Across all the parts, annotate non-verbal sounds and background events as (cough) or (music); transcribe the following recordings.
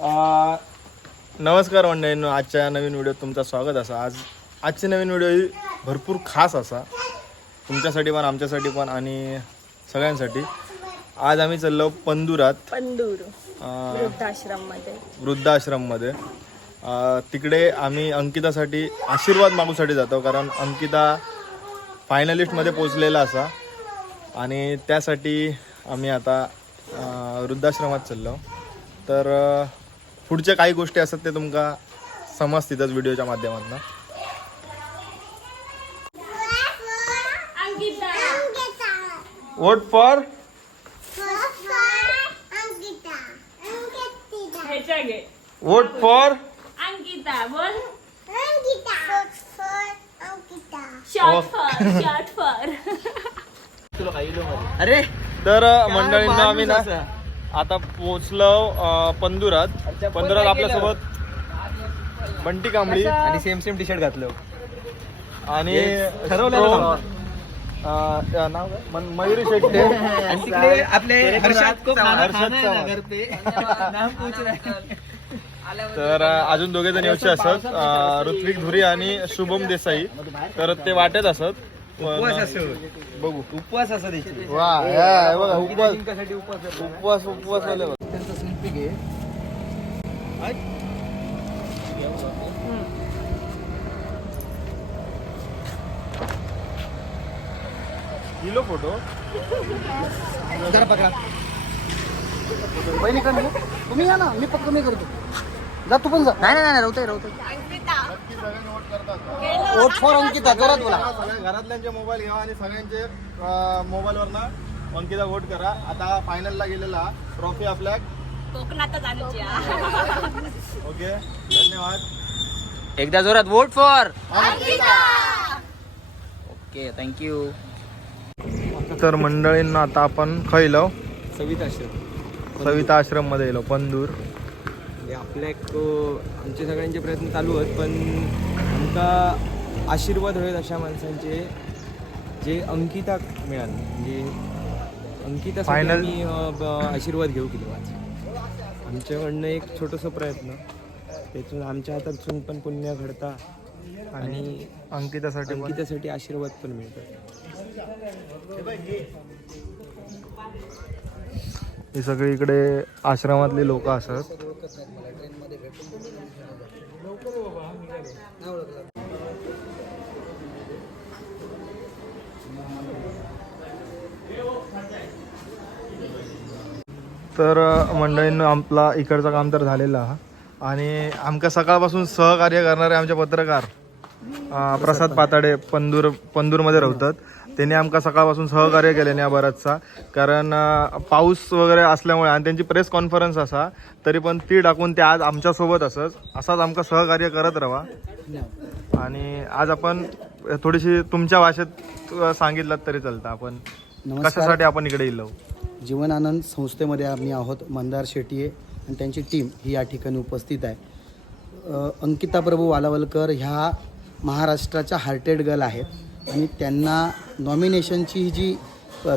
अ, नमस्कार मंडळींनो आजच्या नवीन व्हिडिओत तुमचं स्वागत असा. आज आजची नवीन व्हिडिओ ही भरपूर खास असा. तुमच्यासाठी पण आमच्यासाठी पण आणि सगळ्यांसाठी. आज आम्ही चाललो पंदुरात पंडूर अ, वृद्धाश्रममध्ये वृद्धाश्रममध्ये. अ, तिकडे आम्ही अंकितासाठी आशीर्वाद मागूसाठी जातो कारण अंकिता फायनलिस्टमध्ये पोचलेला असा. आणि त्यासाठी आम्ही आता अ, वृद्धाश्रमात चाललो. तर अ, पुढच्या काही गोष्टी असतात ते तुमका समजतीलच व्हिडिओच्या माध्यमातून. Vote for vote for Ankita बोल अरे तर मंडळींना आम्ही ना आता पोचलो अ, पंदुरात पंदुरात आपल्यासोबत बंटी कांबळी. आणि सेम सेम टी शर्ट घातलं. आणि नाव. काय? मन- मयुरी शेट्टे. (laughs) आणि तिकडे आपले (laughs) तर अजून दोघे जण येऊचे असत. अ, ऋत्विक धुरी आणि शुभम देसाई. तर ते वाटत असत. उपवास असो बघू उपवास असं त्याची वा हे बघा उपवास जिंकासाठी उपवास. उपवास उपवास आले बघा. त्यांचा सेल्फी घे. दिलो फोटो. जरा पकडा. बहिणी कर तुम्ही या ना मी पक्क मी करतो. जा तू पण जा. नाही नाही नाही राहतोय राहतोय वोट फॉर अंकिता जोरात बोला सगळ्या घरातल्यांचे मोबाईल घ्या आणि सगळ्यांचे मोबाईलवरनं अंकिता वोट करा. आता फायनलला गेलेला ट्रॉफी आपल्या कोकणातच आलोची ओके धन्यवाद. एकदा जोरात वोट फॉर ओके थँक्यू तर मंडळींना आता आपण खैलो सविता आश्रम. सविता आश्रममध्ये येलो पंदूर म्हणजे आपल्या एक आमचे सगळ्यांचे प्रयत्न चालू आहेत पण आमका आशीर्वाद हवेत अशा माणसांचे जे अंकिता मिळाल. म्हणजे अंकिता Final. मी आशीर्वाद घेऊ केलो आज आमच्याकडनं एक छोटंसं प्रयत्न त्यातून आमच्या हातातून पण पुण्य घडता आणि अंकितासाठी अंकितासाठी आशीर्वाद पण मिळतात ही सगळी इकडे आश्रमातली लोक असत तर मंडळींनो आपला इकडचं काम तर झालेलं. हा आणि आमका सकाळपासून सहकार्य करणारे आमचे पत्रकार प्रसाद पाताडे पंदूर पंदूरमध्ये राहतात त्यांनी आमका सकाळपासून सहकार्य केलेले या बराचसा. कारण पाऊस वगैरे असल्यामुळे आणि त्यांची प्रेस कॉन्फरन्स असा तरी पण ती टाकून ते आज आमच्यासोबत असत. असाच आमका सहकार्य करत राहा आणि आज आपण थोडीशी तुमच्या भाषेत सांगितलं तरी चालतं. आपण कशासाठी आपण इकडे येलो जीवन आनंद संस्थेमध्ये आम्ही आहोत मंदार शेटिये आणि त्यांची टीम ही या ठिकाणी उपस्थित आहे. अंकिता प्रभू वालावलकर ह्या महाराष्ट्राच्या हार्टेड गर्ल आहेत. आणि त्यांना नॉमिनेशनची ही जी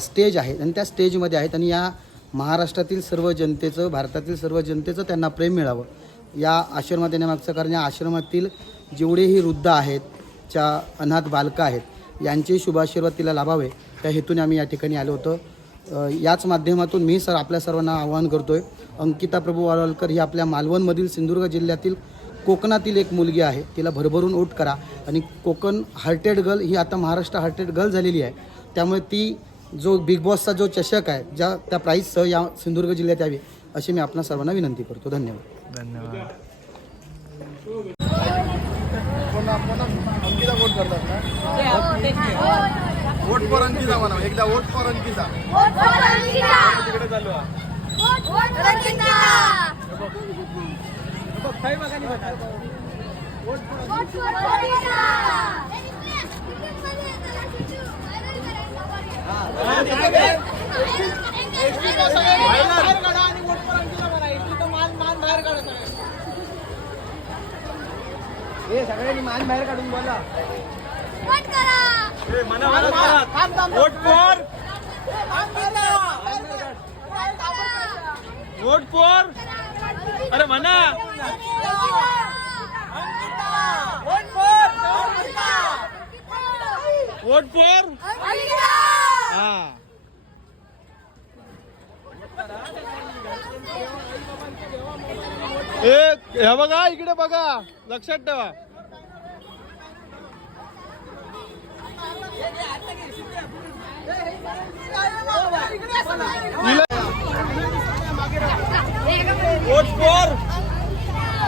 स्टेज आहे आणि त्या स्टेजमध्ये आहेत. आणि या महाराष्ट्रातील सर्व जनतेचं भारतातील सर्व जनतेचं त्यांना प्रेम मिळावं. या आश्रमात येण्यामागचं कारण या आश्रमातील जेवढेही वृद्ध आहेत च्या अनाथ बालकं आहेत यांचे शुभाशीर्वाद तिला लाभावे. त्या हेतूने आम्ही या ठिकाणी आलो होतो. याच माध्यमातून मी सर आपल्या सर्वांना आवाहन करतो आहे अंकिता प्रभू वाळवलकर ही आपल्या मालवणमधील सिंधुदुर्ग जिल्ह्यातील कोकणातील एक मुलगी आहे तिला भरभरून ओट करा. आणि कोकण हार्टेड गर्ल ही आता महाराष्ट्र हार्टेड गर्ल झालेली आहे. त्यामुळे ती जो बिग बॉसचा जो चषक आहे ज्या त्या प्राईजसह या सिंधुदुर्ग जिल्ह्यात यावी अशी मी आपल्या सर्वांना विनंती करतो. धन्यवाद. धन्यवाद. वोट फॉर अंकिता म्हणा. एकदा वोट फॉर अंकिता तिकडे चालू आहे सगळ्यांनी मान बाहेर काढून बोला वोट फॉर वोट फॉर अरे म्हणा वोट फॉर हा. एक हे बघा इकडे बघा. लक्षात ठेवा. वोट फॉर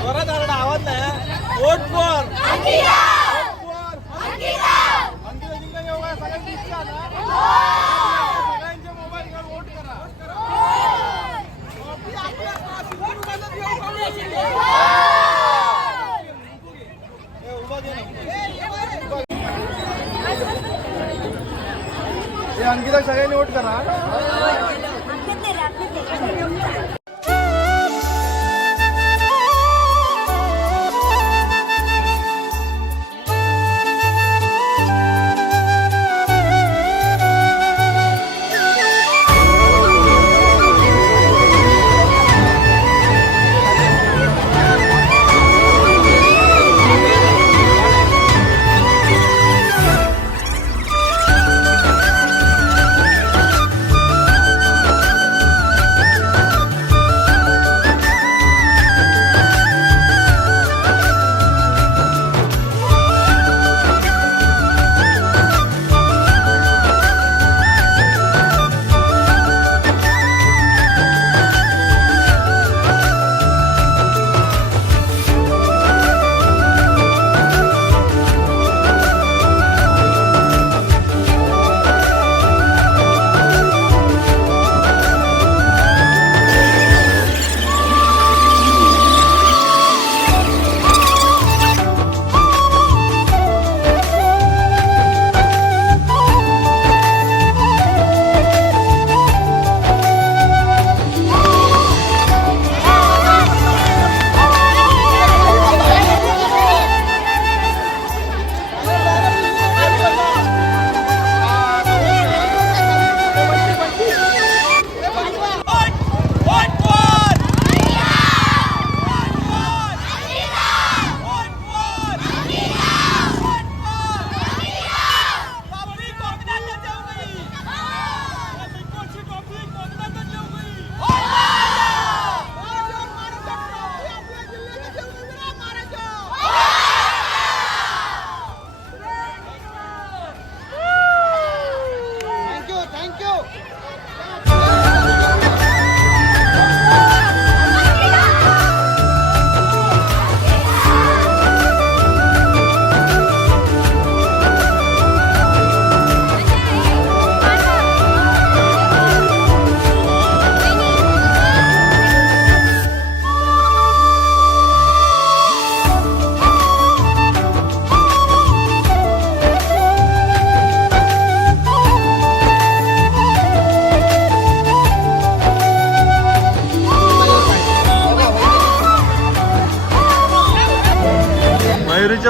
जोरात आरडा आवाज नाही वोट फॉर सगळ्यांचे मोबाईल घेऊन वोट करा. हे. अंकिता सगळ्यांनी वोट करा.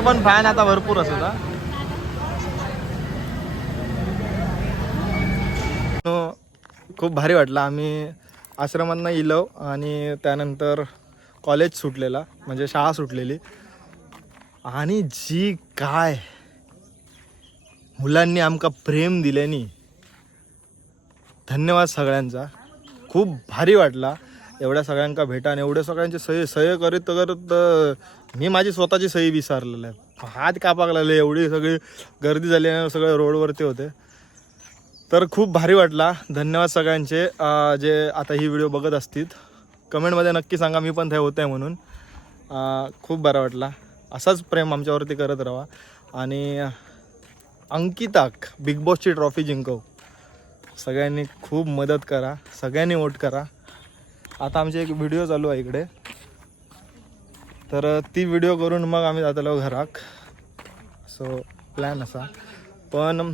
मयुरीचे पण फॅन आता भरपूर असत हो, खूप भारी वाटलं. आम्ही आश्रमांना इलो आणि त्यानंतर कॉलेज सुटलेला म्हणजे शाळा सुटलेली. आणि जी काय मुलांनी आमका प्रेम दिल्यानी धन्यवाद सगळ्यांचा. खूप भारी वाटला. एवढ्या सगळ्यांका भेटान एवढ्या सगळ्यांचे सय सह्य करीत करत मी माझी स्वतःची सही विसरलेलं आहे. हात कापाक लागले एवढी सगळी गर्दी झाली आणि सगळे रोडवरती होते. तर खूप भारी वाटला. धन्यवाद सगळ्यांचे. जे आता ही व्हिडिओ बघत असतील कमेंटमध्ये नक्की सांगा. मी पण ते होत आहे म्हणून खूप बरा वाटला. असाच प्रेम आमच्यावरती करत राहा. आणि अंकिताक बिग बॉसची ट्रॉफी जिंकव. सगळ्यांनी खूप मदत करा. सगळ्यांनी वोट करा. आता आमचे एक व्हिडिओ चालू आहे इकडे. तर ती व्हिडिओ करून मग आम्ही जातलो घराक. सो प्लॅन असा. पण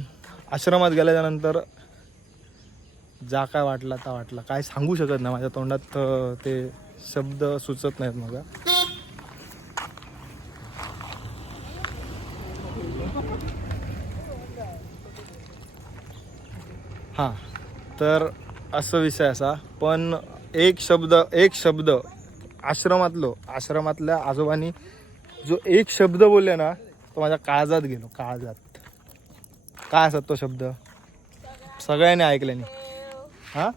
आश्रमात गेल्याच्यानंतर जा काय वाटला ता वाटला. काय सांगू शकत नाही माझ्या तोंडात ते शब्द सुचत नाहीत मग. हां. तर असं विषय असा. पण एक शब्द एक शब्द आश्रमातलो आश्रमातल्या आजोबांनी जो एक शब्द बोलले ना तो माझ्या काळजात गेलो काळजात. काय असत तो शब्द? सगळ्यांनी ऐकल्याने हा?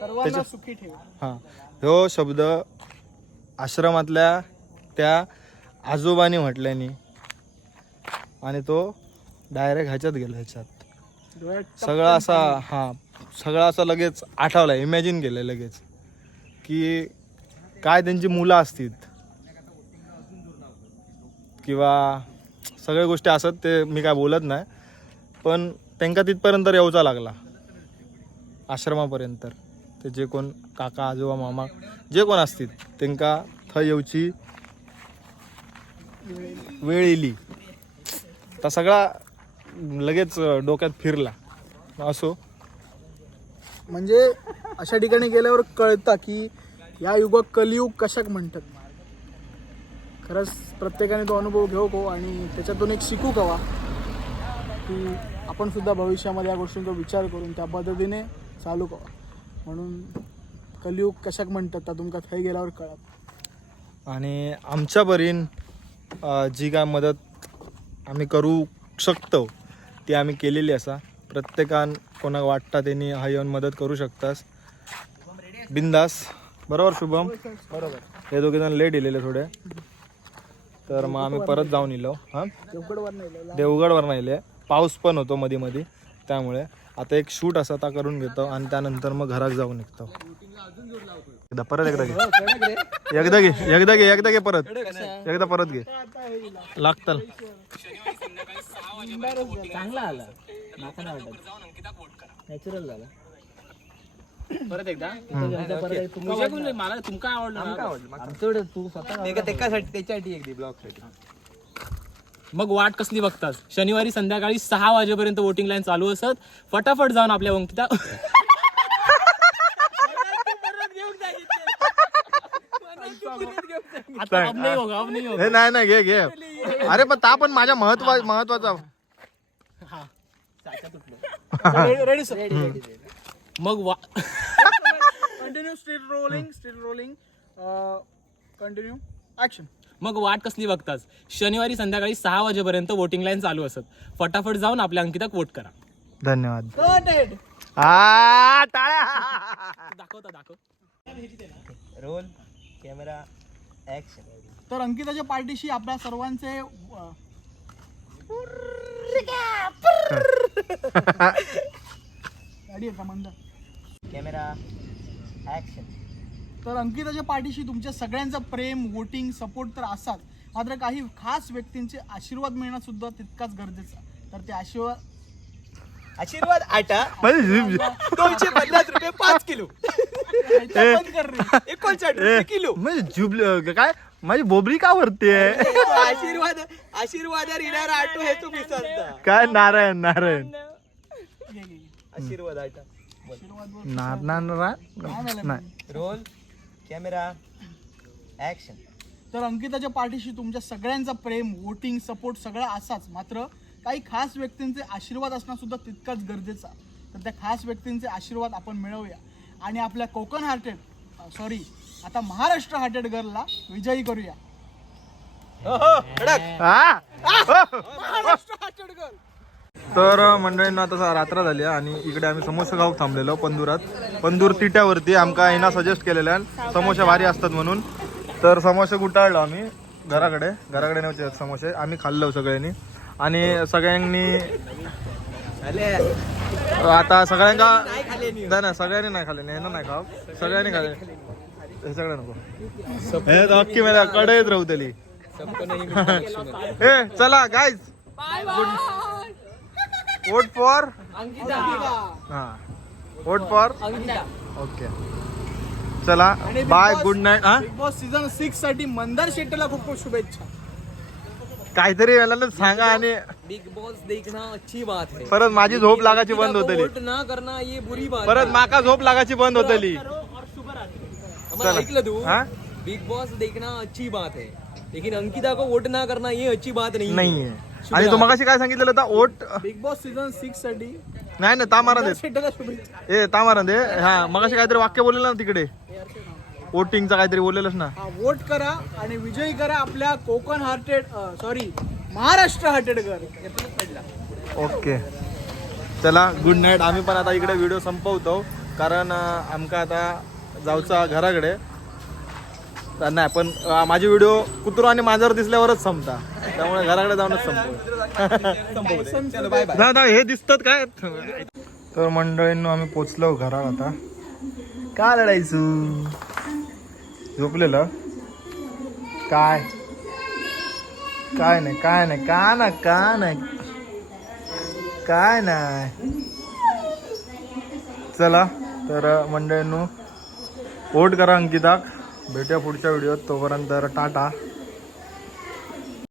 सर्वांना सुखी ठेव. हां. ह्यो शब्द आश्रमातल्या त्या आजोबाने म्हटल्याने आणि तो डायरेक्ट ह्याच्यात गेला ह्याच्यात. सगळं असा हां. सगळं असं लगेच आठवलं इमॅजिन केलं लगेच. की काय त्यांची मुलं असतील? किंवा सगळ्या गोष्टी असत ते मी काय बोलत नाही. पण त्यांका तिथपर्यंत येऊचा लागला. आश्रमापर्यंत. ते जे कोण काका आजोबा मामा जे कोण असतील त्यांका थंय येऊची वेळ येली. तर सगळा लगेच डोक्यात फिरला. असो. म्हणजे अशा ठिकाणी गेल्यावर कळतं की या युगात कलियुग कशाक म्हणतात? खरंच प्रत्येकाने तो अनुभव घेऊ को आणि त्याच्यातून एक शिकू कवा की आपण सुद्धा भविष्यामध्ये या गोष्टींचा विचार करून त्या पद्धतीने चालू कवा म्हणून कलियुग कशाक म्हणतात त्या तुमका थंय गेल्यावर कळत. आणि आमच्या परीन जी काय मदत आम्ही करू शकतो ती आम्ही केलेली असा. प्रत्येकान कोणाक वाटता त्यांनी हा येऊन मदत करू शकतास. बिंदास. बरोबर शुभम? बरोबर हे दोघे जण लेट येलेले थोडे. तर मग आम्ही परत जाऊन येलो. हां? देवगडवर नाही नाहीले पाऊस पण होतो मध्ये मध्ये त्यामुळे. आता एक शूट असा ता करून घेतो आणि त्यानंतर मग घरात जाऊन निघतो. एकदा परत एकदा घे. एकदा घे एकदा घे एकदा घे परत. एकदा परत घे. लागतं चांगला आला. नॅचरल झाला. परत एकदा? मला तुमका आवडलं तू स्वतः त्याच्यासाठी एक ब्लॉगसाठी. मग वाट कसली बघतास? शनिवारी संध्याकाळी सहा वाजेपर्यंत वोटिंग लाईन चालू असत. फटाफट जाऊन आपल्या अंकिता आता अब नाही होगा अब नाही होगा. हे नाही नाही घे घे. अरे पण ता पण माझ्या महत्वा महत्त्वाचा रेडी सर मग वा continue still rolling still rolling continue action मग वाट कसली बघतास? शनिवारी संध्याकाळी सहा वाजेपर्यंत वोटिंग लाईन चालू असत. फटाफट जाऊन आपल्या अंकिताक वोट करा. धन्यवाद. आ टाळ्या. दाखवता दाखव. रोल कॅमेरा ऍक्शन तर अंकिताच्या पार्टीशी आपल्या सर्वांचे अ, गाडी आहे का मंद? कॅमेरा ऍक्शन तर अंकिताच्या पाठीशी तुमच्या सगळ्यांचं प्रेम वोटिंग सपोर्ट तर असाच. मात्र काही खास व्यक्तींचे आशीर्वाद मिळणं सुद्धा तितकाच गरजेचं तर ते आशीर्वाद आशीर्वाद आटा? माझी जीभ दोनशे पन्नास रुपये पाच किलो. बंद कर रे. एकोणसाठ रुपये किलो. माझी जुब काय? माझी बोबरी का वरते आशीर्वाद आशीर्वादावर येणारा आटो हे तुम्ही सांगता काय? नारायण नारायण. आशीर्वाद आटा. काय झालं नाही. रोल कॅमेरा ऍक्शन तर अंकिताच्या पाठीशी तुमच्या सगळ्यांचा प्रेम वोटिंग सपोर्ट सगळं असाच. मात्र काही खास व्यक्तींचे आशीर्वाद असणं सुद्धा तितकाच गरजेचा तर त्या खास व्यक्तींचे आशीर्वाद आपण मिळवूया. आणि आपल्या कोकण हार्टेड सॉरी आता महाराष्ट्र हार्टेड गर्लला विजयी करूया. हा? तर मंडळींना आता सा- रात्र झाली आहे आणि इकडे आम्ही समोसा खाऊ थांबलेलो पंदुरात. पंदूर तिट्यावरती आमका हिना सजेस्ट केलेल्या समोसे भारी असतात म्हणून. तर समोसे गुटाळलो आम्ही घराकडे. घराकडे नव्हते समोसे. आम्ही खाल्लो सगळ्यांनी. आणि सगळ्यांनी आता सगळ्यांका नाही नाही सगळ्यांनी नाही खाल्ले. नाही नाही खाव सगळ्यांनी खाल्ले. हे सगळं नको. हे अख्खी मला कडेत राहतली ए (laughs) चला गाईज वोट फॉर हा. वोट फॉर ओके चला बाय गुड नाईट हा? बिग बॉस सीझन सिक्ससाठी मंदार शेट्टीला खूप खूप शुभेच्छा. काहीतरी सांगा आणि बिग बॉस देखना अच्छी बात है. परत माझी झोप लागायची बंद होतली. वोट ना करना ये बुरी बात परत माका झोप लागायची बंद होतली. ऐकलं तू? हा? बिग बॉस देखना अच्छी बात है. लेकिन अंकिता को वोट ना करना ये अच्छी बात नहीं है. आणि तू मगाशी काय सांगितलेलं होता? ओट बिग बॉस सीझन सिक्ससाठी. नाही ना ता मारा दे ए ता मारा दे. हा मगाशी काहीतरी वाक्य बोललेलं ना तिकडे. वोटिंगचा काहीतरी बोललेलंच ना. वोट करा आणि विजयी करा आपल्या Konkan hearted sorry Maharashtra hearted घर. ओके चला गुड नाईट आम्ही पण आता इकडे व्हिडिओ संपवतो. कारण आमका आता जाऊचा घराकडे. तर नाही पण अं, माझे व्हिडिओ कुत्रो आणि माझ्यावर दिसल्यावरच संपता. त्यामुळे घराकडे जाऊनच संपतो हे दिसतात काय? तर मंडळींनो आम्ही पोचलो घरात आता. का लढायचू झोपलेलं? काय? काय नाही काय नाही का ना का नाही? काय नाही. चला तर मंडळींनो वोट करा अंकिताक. भेटूया पुढच्या व्हिडिओत. तोपर्यंत टाटा.